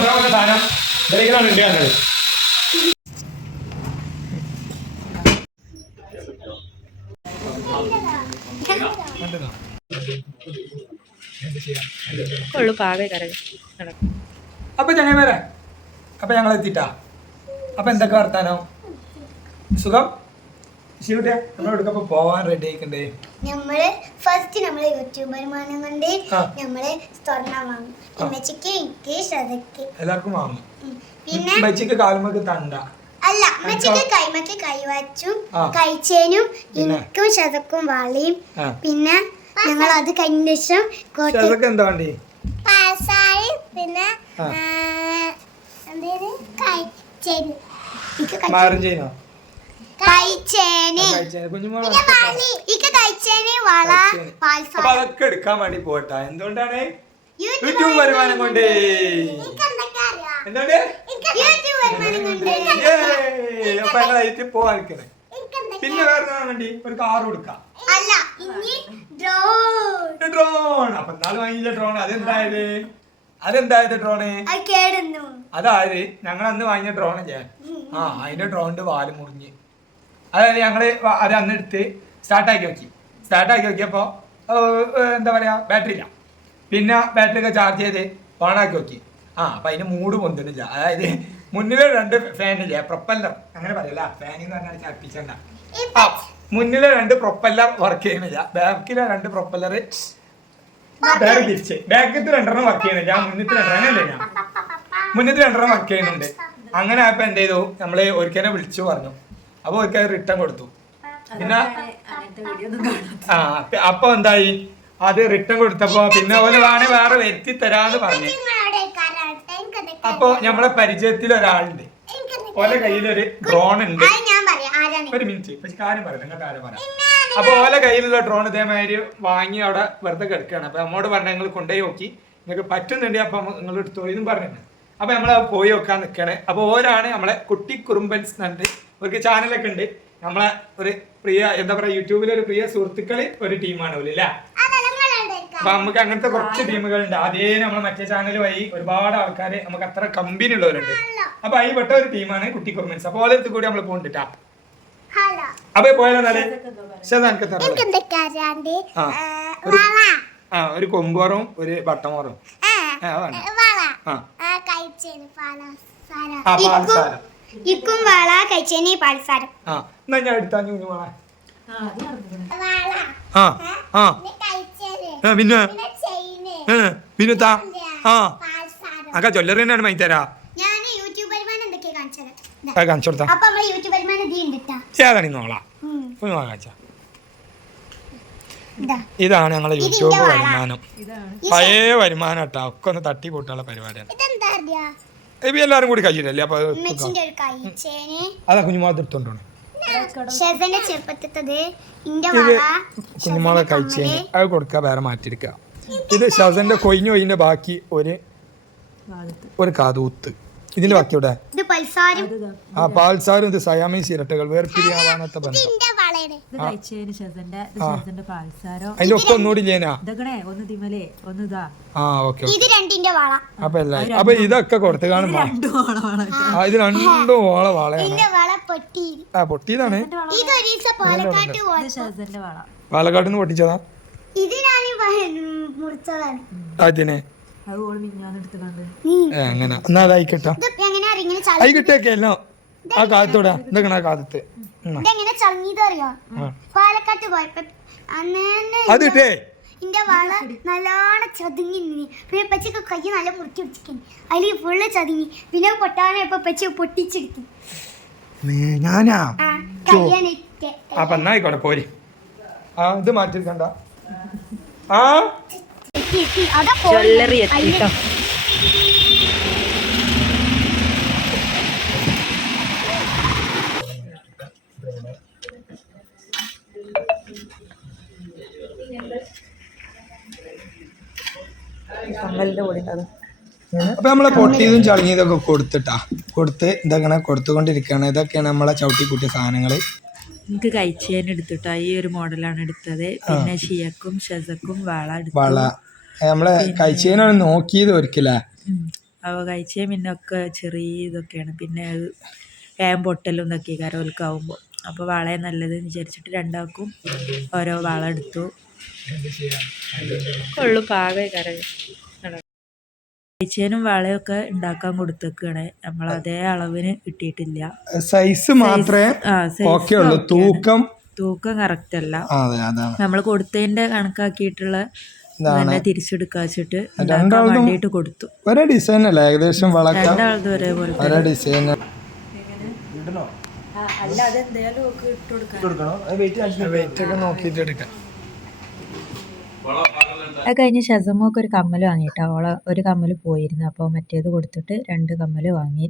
കൊണ്ടുപോകുന്ന സാധനം ഇതിലേക്കാണ് ഉണ്ട് പറഞ്ഞത്. അപ്പൊ ചങ്ങന്മാരെ അപ്പൊ ഞങ്ങൾ എത്തിട്ടാ. അപ്പൊ എന്തൊക്കെ വർത്താനോ? സുഖം? ശിവട്ടെ നമ്മളെടുക്കപ്പോ പോവാൻ റെഡി ആയിക്കണ്ടേ? നമ്മള് ഫസ്റ്റ് നമ്മള് യൂട്യൂബ് വരുമാനം കൊണ്ട് നമ്മള് സ്വർണ്ണം വാങ്ങും. ഉമ്മച്ചിക്ക് എനിക്ക് ശ്രദ്ധക്ക് എല്ലാവർക്കും വാങ്ങും. പിന്നെ ഉമ്മച്ചിക്ക് കാലുമൊക്കെ തണ്ട അല്ല ഉമ്മച്ചിക്ക് കൈമക്ക് കൈവച്ചും കഴിച്ചേനും എനിക്കും ശ്രദ്ധക്കും വാളിയും. പിന്നെ ഞങ്ങൾ അത് കഴിഞ്ഞ ശേഷം എന്താ വേണ്ടി പിന്നെ അതൊക്കെ എടുക്കാൻ വേണ്ടി പോട്ടാ. എന്തുകൊണ്ടാണ്? യൂട്യൂബ് വരുമാനം കൊണ്ട്. എന്തുകൊണ്ട്? അപ്പൊ ഞങ്ങൾ പോവാൻ നിൽക്കണേ. പിന്നെ വേറെ വേണ്ടി ഒരു കാർ കൊടുക്കാം. ഡ്രോൺ. അപ്പൊ എന്നാലും വാങ്ങിയില്ല ഡ്രോൺ. അതെന്തായത് ഡ്രോണ്? അതായത് ഞങ്ങൾ അന്ന് വാങ്ങിയ ഡ്രോണ് ചെയ്യാൻ അതിന്റെ ഡ്രോണിന്റെ വാല് മുറിഞ്ഞ്. അതായത് ഞങ്ങള് അത് അന്ന് എടുത്ത് സ്റ്റാർട്ടാക്കി നോക്കിയപ്പോ എന്താ പറയാ ബാറ്ററി ഇല്ല. പിന്നെ ബാറ്ററി ഒക്കെ ചാർജ് ചെയ്ത് ഓണാക്കി നോക്കി. അപ്പൊ അതിന് മൂഡ് പൊന്തുന്നില്ല. അതായത് മുന്നിലെ 2 ഫാനില്ലേ, പ്രൊപ്പല്ലർ അങ്ങനെ പറയല്ല, ഫാൻ എന്ന് പറഞ്ഞാൽ ചർപ്പിച്ചണ്ട. മുന്നിലെ 2 പ്രൊപ്പല്ലർ വർക്ക് ചെയ്യുന്നില്ല, ബാക്കിലെ 2 പ്രൊപ്പല്ലർ വേറെ തിരിച്ച്. ബാക്കിലത്തെ 2 വർക്ക് ചെയ്യുന്നില്ല, മുന്നത്തെ 2 അങ്ങനല്ലേ, ഞാൻ മുന്നത്തെ 2 വർക്ക് ചെയ്യുന്നുണ്ട്. അങ്ങനെ ആയപ്പോ എന്ത് ചെയ്തു, നമ്മള് ഒരിക്കലും വിളിച്ചു പറഞ്ഞു. അപ്പൊ ഒരിക്കൽ റിട്ടേൺ കൊടുത്തു. പിന്നെ അപ്പൊ എന്തായി, അത് റിട്ടേൺ കൊടുത്തപ്പോ പിന്നെ ഓല് വേറെ വരുത്തി തരാന്ന് പറഞ്ഞു. അപ്പൊ നമ്മളെ പരിചയത്തിൽ ഒരാളുണ്ട്, ഓലെ കയ്യിലൊരു ഡ്രോൺ ഉണ്ട്. ഒരു മിനിറ്റ്, പക്ഷെ കാര്യം പറയാം, നിങ്ങൾക്ക് കാര്യം പറയാം. അപ്പൊ ഓലെ കയ്യിലുള്ള ഡ്രോൺ ഇതേമാതിരി വാങ്ങി അവിടെ വെറുതെ കിടക്കുകയാണ്. അപ്പൊ നമ്മോട് പറഞ്ഞ നിങ്ങൾ കൊണ്ടുപോയി നോക്കി, നിങ്ങൾക്ക് പറ്റുന്നുണ്ട് അപ്പൊ നിങ്ങൾ എടുത്തോളിന്നും പറഞ്ഞിട്ടുണ്ട്. അപ്പൊ നമ്മൾ പോയി നോക്കാൻ നിൽക്കണേ. അപ്പൊ ഓരാണ് നമ്മളെ കുട്ടി കുറുമ്പൻസ് എന്നിട്ട് ഒരു ചാനലൊക്കെ ഉണ്ട്. നമ്മളെ ഒരു പ്രിയ എന്താ പറയാ, യൂട്യൂബിലെ ഒരു പ്രിയ സുഹൃത്തുക്കള് ഒരു ടീമാണ് ഓല് അല്ലേ. അപ്പൊ നമുക്ക് അങ്ങനത്തെ കുറച്ച് ടീമുകളുണ്ട്. അതേ നമ്മളെ മറ്റേ ചാനൽ വഴി ഒരുപാട് ആൾക്കാര് നമുക്ക് അത്ര കമ്പനി ഉള്ളവരുണ്ട്. അപ്പൊ അതിൽ പെട്ട ഒരു ടീമാണ് കുട്ടി കുറുമ്പൻസ്. അപ്പൊ ഓലത്ത് കൂടി നമ്മൾ പോകണ്ടിട്ടാ. അപ്പൊ പോയാലോ ഒരു കൊമ്പോറും ഒരു ബട്ടമോറും ഞാൻ എടുത്താ പിന്നെ പിന്നെത്താ ജ്വല്ലറി തന്നെയാണ് മൈത്തരാ ഇതാണ് ഞങ്ങളെ യൂട്യൂബ് വരുമാനം. പഴയ വരുമാനം കേട്ടോ, ഒക്കെ ഒന്ന് തട്ടി കൂട്ടാനുള്ള പരിപാടിയാണ്. എല്ലാരും കൂടി കഴിച്ചിട്ടല്ലേ. അപ്പൊ അതാ കുഞ്ഞുമാത് എടുത്തോണ്ടാണ് കുഞ്ഞുമാളെ കഴിച്ചേന് അത് കൊടുക്കുക, വേറെ മാറ്റിയെടുക്കുക. ഇത് ഷസന്റെ കൊയിഞ്ഞൊയിന്റെ ബാക്കി ഒരു കാതൂത്ത് ഇതിന്റെ ബാക്കി ഇവിടെ പാൽസാരും ഇത് സയാമീസ് ഇരട്ടകൾ വേർപിരിയാവാനത്തെ ബന്ധം. അതിന്റെ ഒക്കെ ഒന്നുകൂടി ചെയ്യാനാ. അപ്പൊ എല്ലാരും അപ്പൊ ഇതൊക്കെ കൊടുത്ത് കാണുമ്പോ ഇത് 2 ഓള വാളയാണ്. പൊട്ടിയതാണ്, പാലക്കാട് നിന്ന് പൊട്ടിച്ചതാ. അതിനെ അങ്ങനെ എന്നാ അതായിക്കട്ടോ, ആയിക്കിട്ടേക്കെ എല്ലാം ആ കാലത്തോടാ. എന്തൊക്കെയാണ് ആ കാലത്ത് പാലക്കാട്ട് പോയപ്പോ അതിട്ടേ എന്റെ വള നല്ലോണം ചതുങ്ങി. പിന്നെ പച്ചക്ക് കൈ നല്ല മുറുക്കി പിടിച്ചിരിക്കുന്നു, അതിൽ ഫുള്ള് ചതുങ്ങി. പിന്നെ പൊട്ടാനപ്പോ പച്ച പൊട്ടിച്ചെടുത്തു. ഞാനാ അപ്പൊ എന്നായിക്കോട്ടെ പോരി. ഇത് മാറ്റിരിക്കണ്ട. ജ്വല്ലറി എത്തിട്ടോ. അപ്പൊ നമ്മളെ പൊട്ടിയതും ചളിഞ്ഞതൊക്കെ കൊടുത്ത് ഇതൊക്കെ കൊടുത്തുകൊണ്ടിരിക്കുകയാണ്. ഇതൊക്കെയാണ് നമ്മളെ ചവിട്ടി കൂട്ടിയ സാധനങ്ങള്. എനിക്ക് കഴിച്ചേൻ എടുത്തിട്ടോ, ഈ ഒരു മോഡലാണ് എടുത്തത്. പിന്നെ ഷിയക്കും ഷസക്കും വള നമ്മളെ കഴിച്ചേനാണ് നോക്കിയത് ഒരിക്കലേ. അപ്പോൾ കഴിച്ചേ പിന്നെ ഒക്കെ ചെറിയ ഇതൊക്കെയാണ്. പിന്നെ അത് വേഗം പൊട്ടലും ഇതൊക്കെ കരോൽക്കാവുമ്പോൾ. അപ്പോൾ വളയെ നല്ലതെന്ന് വിചാരിച്ചിട്ട് രണ്ടാൾക്കും ഓരോ വള എടുത്തു. ഉള്ളു പാകമായി കര കഴിച്ചേനും വളയൊക്കെ ഉണ്ടാക്കാൻ കൊടുത്തേക്കാണ്. നമ്മൾ അതേ അളവിന് കിട്ടിയിട്ടില്ല. സൈസ് മാത്രമേ തൂക്കം കറക്റ്റ് അല്ല. നമ്മൾ കൊടുത്തതിന്റെ കണക്കാക്കിയിട്ടുള്ള തന്നെ തിരിച്ചെടുക്കാ വെച്ചിട്ട് വേണ്ടിയിട്ട് കൊടുത്തു. ഒരേ ഡിസൈൻ അല്ല ഏകദേശം രണ്ടാളത് ഒരേപോലെ അത് കഴിഞ്ഞ് ഷസമോക്ക് ഒരു കമ്മൽ വാങ്ങിയിട്ട് അവളെ ഒരു കമ്മൽ പോയിരുന്നു. അപ്പോൾ മറ്റേത് കൊടുത്തിട്ട് 2 കമ്മൽ വാങ്ങി.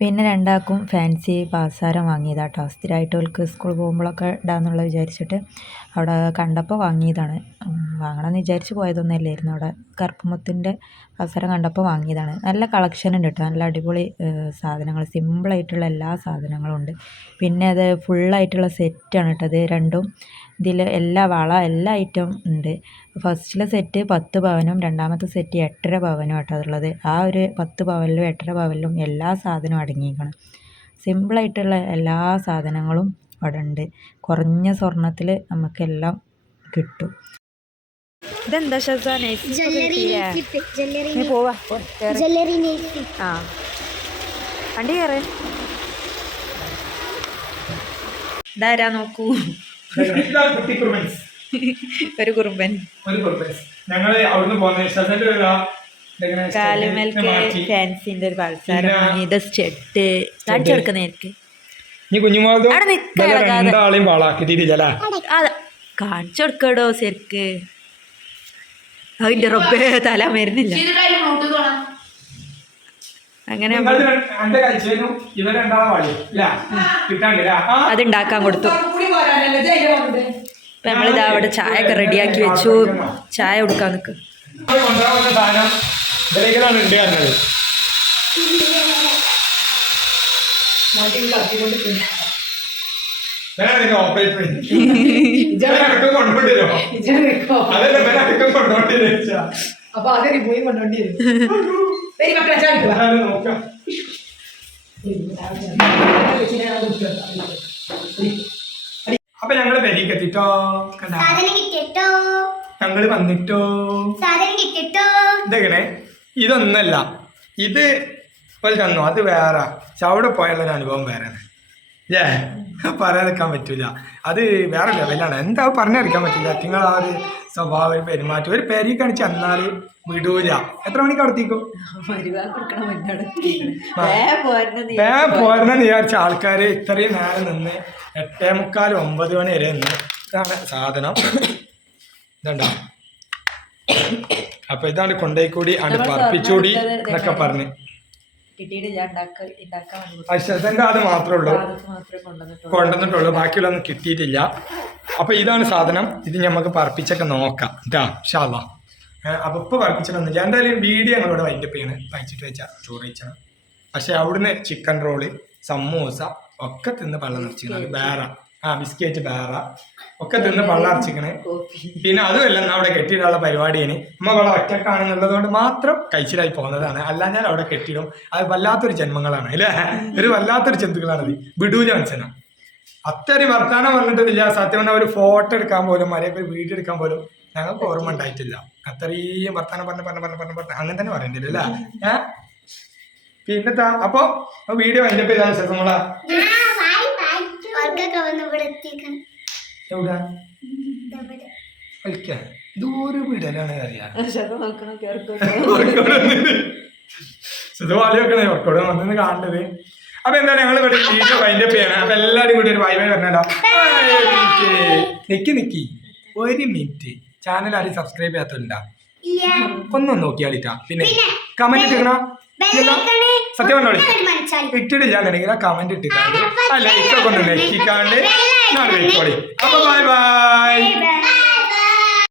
പിന്നെ രണ്ടാൾക്കും ഫാൻസി പാസാരം വാങ്ങിയതാട്ടോ. സ്ഥിരമായിട്ട് അവൾക്ക് സ്കൂൾ പോകുമ്പോഴൊക്കെ ഇടാന്നുള്ളത് വിചാരിച്ചിട്ട് അവിടെ കണ്ടപ്പോൾ വാങ്ങിയതാണ്. വാങ്ങണമെന്ന് വിചാരിച്ച് പോയതൊന്നും അല്ലായിരുന്നു. അവിടെ കറുപ്പുമുത്തിൻ്റെ പാസാരം കണ്ടപ്പോൾ വാങ്ങിയതാണ്. നല്ല കളക്ഷൻ ഉണ്ട് കേട്ടോ. നല്ല അടിപൊളി സാധനങ്ങൾ, സിമ്പിളായിട്ടുള്ള എല്ലാ സാധനങ്ങളും ഉണ്ട്. പിന്നെ അത് ഫുള്ളായിട്ടുള്ള സെറ്റാണ് കേട്ടോ. അത് രണ്ടും ഇതിൽ എല്ലാ വള എല്ലാ ഐറ്റം ഉണ്ട്. ഫസ്റ്റിലെ സെറ്റ് 10 പവനും രണ്ടാമത്തെ സെറ്റ് 8.5 പവനും ആട്ടോ അതുള്ളത്. ആ ഒരു 10 പവനിലും 8.5 പവനിലും എല്ലാ സാധനവും അടങ്ങിയിരിക്കണം. സിമ്പിളായിട്ടുള്ള എല്ലാ സാധനങ്ങളും അവിടെ ഉണ്ട്. കുറഞ്ഞ സ്വർണത്തിൽ നമുക്കെല്ലാം കിട്ടും. ഇതെന്താ പോവാ ആ വണ്ടി കയറ ഇതാരാ നോക്കൂ. ഒരു കുറുമ്പൻ ഞങ്ങള് അവിടുന്ന് പോകുന്ന കാലുമേൽക്ക് ഫാൻസിന്റെ ഒരു പൾസാരം വാങ്ങി. ഇത് സ്റ്റെഡ് കാണിച്ചു കൊടുക്കുന്നേർക്ക് കാണിച്ചു കൊടുക്കടോ ശരിക്ക്. അതിന്റെ റബ്ബേ തല മരുന്നില്ല. അങ്ങനെ അതുണ്ടാക്കാൻ കൊടുത്തു. ഇപ്പം നമ്മളിതാ അവിടെ ചായ ഒക്കെ റെഡിയാക്കി വെച്ചു. ചായ കൊടുക്കാൻ നിൽക്കും. അപ്പൊ അതെ പോയി കൊണ്ടോണ്ടി അപ്പൊ ഞങ്ങള് പെരീക്ക് എത്തിട്ടോ. ഞങ്ങള് വന്നിട്ടോ. ഇതെങ്ങനെ ഇതൊന്നല്ല, ഇത് ഒരു തന്നു, അത് വേറെ. അവിടെ പോയുള്ളൊരു അനുഭവം വേറെ പറയാതിരിക്കാൻ പറ്റൂല. അത് വേറെ ലെവലാണ്. എന്താ പറഞ്ഞറിയിക്കാൻ പറ്റില്ല. നിങ്ങൾ ആ ഒരു സ്വഭാവം പെരുമാറ്റം ഒരു പെരി കാണിച്ച് എന്നാൽ വിടൂല. എത്ര മണിക്ക് അവിടത്തേക്കും പോരണം വിചാരിച്ച ആൾക്കാർ ഇത്രയും നേരം നിന്ന് 8:45 9 മണി വരെ നിന്ന്. ഇതാണ് സാധനം. ഇതുണ്ടോ? അപ്പൊ ഇതാണ് കൊണ്ടേക്കൂടി അണ്ട് പറപ്പിച്ചൂടി എന്നൊക്കെ പറഞ്ഞ് അശ്വതന്റെ അത് മാത്രമേ ഉള്ളൂ കൊണ്ടുവന്നിട്ടുള്ളൂ. ബാക്കിയുള്ളൊന്നും കിട്ടിയിട്ടില്ല. അപ്പൊ ഇതാണ് സാധനം. ഇത് ഞമ്മക്ക് പറപ്പിച്ചൊക്കെ നോക്കാം കേട്ടാ ഇൻഷാ അല്ലാഹ്. അപ്പൊ ഇപ്പൊ പറപ്പിച്ചിട്ടൊന്നുമില്ല. എന്തായാലും വീഡിയോ ഞങ്ങളോട് വൈൻഡപ്പ് ചെയ്യണം. കഴിച്ചിട്ട് വെച്ചാൽ ചോറ് കഴിച്ചണം. പക്ഷെ അവിടുന്ന് ചിക്കൻ റോള് സമൂസ ഒക്കെ തിന്ന് പള്ളം നിറച്ചിക്കണത്. ബേറ ബിസ്ക്കറ്റ് ബേറ ഒക്കെ തിന്ന് പള്ളം അടച്ചിക്കണേ. പിന്നെ അതുമല്ല അവിടെ കെട്ടിയിടാനുള്ള പരിപാടിയാണ്. അമ്മ അവിടെ ഒറ്റക്കാണെന്നുള്ളത് കൊണ്ട് മാത്രം കഴിച്ചിലായി പോകുന്നതാണ്. അല്ല ഞാൻ അവിടെ കെട്ടിയിടും. അത് വല്ലാത്തൊരു ജന്മങ്ങളാണ് അല്ലേ. ഒരു വല്ലാത്തൊരു ജന്തുക്കളാണത്. വിടൂല മനുഷ്യനാ. അത്രയും വർത്താനം പറഞ്ഞിട്ടില്ല. സത്യം പറഞ്ഞാൽ ഒരു ഫോട്ടോ എടുക്കാൻ പോലും മര്യാദ വീഡിയോ എടുക്കാൻ പോലും ഞങ്ങൾക്ക് ഓർമ്മ ഉണ്ടായിട്ടില്ല. അത്രയും വർത്താനം പറഞ്ഞ അങ്ങനെ തന്നെ പറയണ്ടില്ല അല്ലേ. പിന്നെത്താ അപ്പൊ വീഡിയോ വൈൻഡപ്പ് ചെയ്താണ് ശേഷം നമ്മളെ എവിടെ കളിക്കാൻ ദൂരെ വീടലാണ് അറിയാം. സുഖവാളിയൊക്കെ വർക്കോട് വന്നെന്ന് കാണേണ്ടത്. അപ്പൊ എന്താ ഞങ്ങൾ ഇവിടെ വീഡിയോ വൈൻഡപ്പ് ചെയ്യണം. അപ്പൊ എല്ലാരും കൂടി ഒരു വൈബായി പറഞ്ഞോ. നിക്കി 1 മിനിറ്റ്. ചാനൽ ആരും സബ്സ്ക്രൈബ് ചെയ്യാത്തതുണ്ടാ ഒന്നും നോക്കിയാളിട്ടാ. പിന്നെ കമന്റ് ഇട്ടിക്കണോ? സത്യം പറഞ്ഞോളി ഇട്ടിട്ടില്ല എന്നുണ്ടെങ്കിൽ ആ കമന്റ് ഇട്ടിട്ടാണ്ട് അല്ല ഇപ്പൊ കൊണ്ട് നെക്കിക്കാണ്ട് നാളെ വെക്കോളി. അപ്പൊ ബൈ ബൈ.